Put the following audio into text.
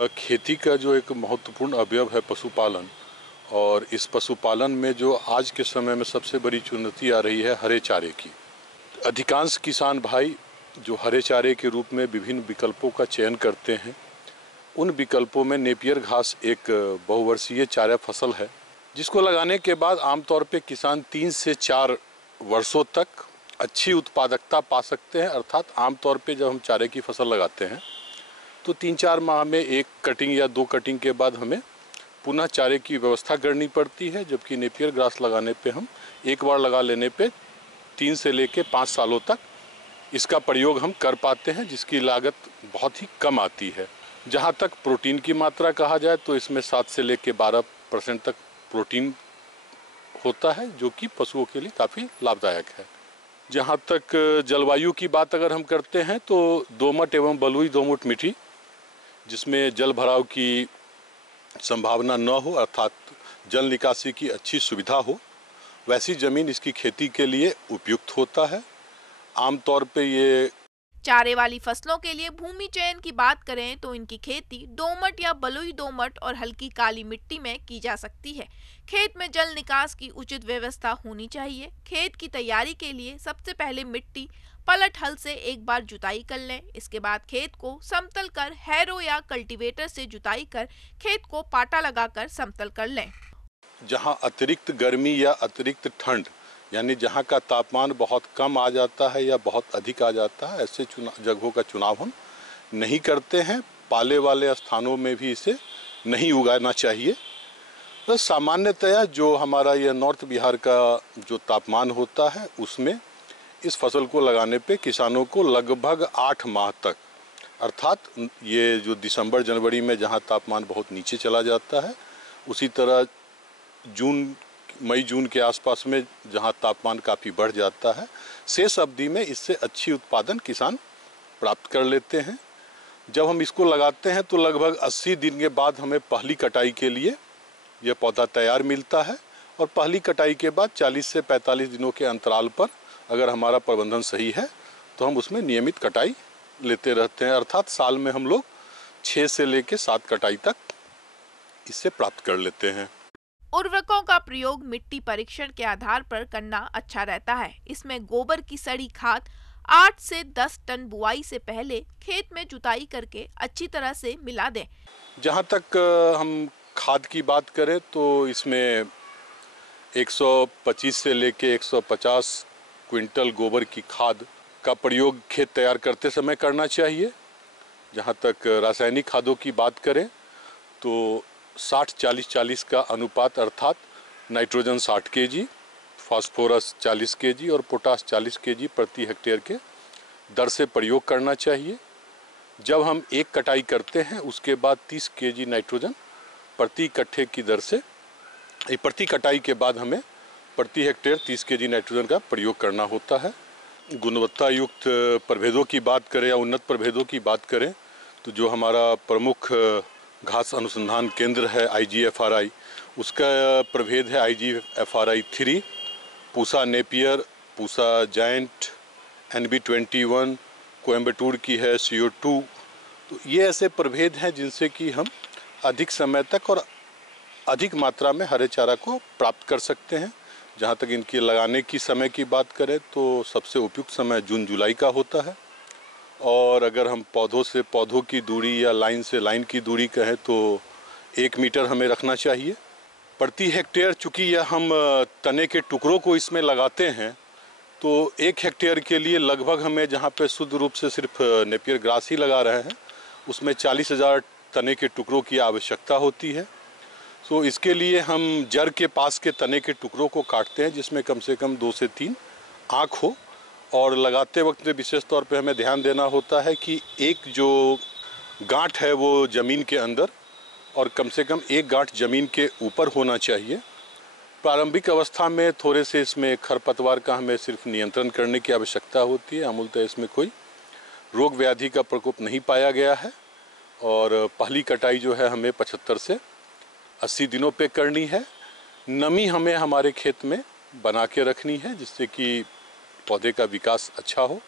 खेती का जो एक महत्वपूर्ण अवयव है पशुपालन, और इस पशुपालन में जो आज के समय में सबसे बड़ी चुनौती आ रही है हरे चारे की। अधिकांश किसान भाई जो हरे चारे के रूप में विभिन्न विकल्पों का चयन करते हैं, उन विकल्पों में नेपियर घास एक बहुवर्षीय चारा फसल है, जिसको लगाने के बाद आमतौर पे किसान 3 से 4 वर्षों तक अच्छी उत्पादकता पा सकते हैं। अर्थात आमतौर पे जब हम चारे की फसल लगाते हैं तो 3-4 माह में एक कटिंग या 2 कटिंग के बाद हमें पुनः चारे की व्यवस्था करनी पड़ती है, जबकि नेपियर ग्रास लगाने पे हम एक बार लगा लेने पे 3 से लेके 5 सालों तक इसका प्रयोग हम कर पाते हैं, जिसकी लागत बहुत ही कम आती है। जहाँ तक प्रोटीन की मात्रा कहा जाए तो इसमें 7 से लेके 12% तक प्रोटीन होता है, जो कि पशुओं के लिए काफ़ी लाभदायक है। जहाँ तक जलवायु की बात अगर हम करते हैं तो दोमट एवं बलुई दोमट मिट्टी, जिसमें जल भराव की संभावना न हो, अर्थात जल निकासी की अच्छी सुविधा हो, वैसी ज़मीन इसकी खेती के लिए उपयुक्त होता है। आमतौर पे ये चारे वाली फसलों के लिए भूमि चयन की बात करें तो इनकी खेती दोमट या बलुई दोमट और हल्की काली मिट्टी में की जा सकती है। खेत में जल निकास की उचित व्यवस्था होनी चाहिए। खेत की तैयारी के लिए सबसे पहले मिट्टी पलट हल से एक बार जुताई कर लें। इसके बाद खेत को समतल कर हैरो या कल्टीवेटर से जुताई कर खेत को पाटा लगाकर समतल कर लें। जहाँ अतिरिक्त गर्मी या अतिरिक्त ठंड, यानी जहाँ का तापमान बहुत कम आ जाता है या बहुत अधिक आ जाता है, ऐसे जगहों का चुनाव हम नहीं करते हैं। पाले वाले स्थानों में भी इसे नहीं उगाना चाहिए। तो सामान्यतया जो हमारा यह नॉर्थ बिहार का जो तापमान होता है, उसमें इस फसल को लगाने पे किसानों को लगभग 8 माह तक, अर्थात ये जो दिसंबर जनवरी में जहाँ तापमान बहुत नीचे चला जाता है, उसी तरह मई जून के आसपास में जहाँ तापमान काफ़ी बढ़ जाता है, शेष अवधि में इससे अच्छी उत्पादन किसान प्राप्त कर लेते हैं। जब हम इसको लगाते हैं तो लगभग 80 दिन के बाद हमें पहली कटाई के लिए यह पौधा तैयार मिलता है, और पहली कटाई के बाद 40 से 45 दिनों के अंतराल पर अगर हमारा प्रबंधन सही है तो हम उसमें नियमित कटाई लेते रहते हैं। अर्थात साल में हम लोग 6 से लेके 7 कटाई तक इससे प्राप्त कर लेते हैं। उर्वरकों का प्रयोग मिट्टी परीक्षण के आधार पर करना अच्छा रहता है। इसमें गोबर की सड़ी खाद 8 से 10 टन बुआई से पहले खेत में जुताई करके अच्छी तरह से मिला दें। जहाँ तक हम खाद की बात करें तो इसमें 125 से लेके 150 क्विंटल गोबर की खाद का प्रयोग खेत तैयार करते समय करना चाहिए। जहाँ तक रासायनिक खादों की बात करें तो 60-40-40 का अनुपात, अर्थात नाइट्रोजन 60 kg, फास्फोरस 40 kg और पोटास 40 kg प्रति हेक्टेयर के दर से प्रयोग करना चाहिए। जब हम एक कटाई करते हैं उसके बाद 30 kg नाइट्रोजन प्रति कट्ठे की दर से, प्रति कटाई के बाद हमें प्रति हेक्टेयर 30 kg नाइट्रोजन का प्रयोग करना होता है। गुणवत्ता युक्त प्रभेदों की बात करें या उन्नत प्रभेदों की बात करें तो जो हमारा प्रमुख घास अनुसंधान केंद्र है IGFRI, उसका प्रभेद है IGFRI 3, Pusa Napier, Pusa giant, NB21, Coimbatore की है CO2। तो ये ऐसे प्रभेद हैं जिनसे कि हम अधिक समय तक और अधिक मात्रा में हरे चारा को प्राप्त कर सकते हैं। जहाँ तक इनके लगाने की समय की बात करें तो सबसे उपयुक्त समय जून जुलाई का होता है, और अगर हम पौधों से पौधों की दूरी या लाइन से लाइन की दूरी कहें तो 1 मीटर हमें रखना चाहिए प्रति हेक्टेयर। चूँकि यह हम तने के टुकड़ों को इसमें लगाते हैं तो 1 हेक्टेयर के लिए लगभग हमें, जहाँ पे शुद्ध रूप से सिर्फ नेपियर ग्रास ही लगा रहे हैं, उसमें 40,000 तने के टुकड़ों की आवश्यकता होती है। तो इसके लिए हम जड़ के पास के तने के टुकड़ों को काटते हैं, जिसमें कम से कम 2 से 3 आँख हो, और लगाते वक्त विशेष तौर पे हमें ध्यान देना होता है कि एक जो गांठ है वो ज़मीन के अंदर और कम से कम एक गांठ ज़मीन के ऊपर होना चाहिए। प्रारंभिक अवस्था में थोड़े से इसमें खरपतवार का हमें सिर्फ नियंत्रण करने की आवश्यकता होती है। अमूलतः इसमें कोई रोग व्याधि का प्रकोप नहीं पाया गया है, और पहली कटाई जो है हमें 75 से 80 दिनों पे करनी है। नमी हमें हमारे खेत में बना के रखनी है, जिससे कि पौधे का विकास अच्छा हो।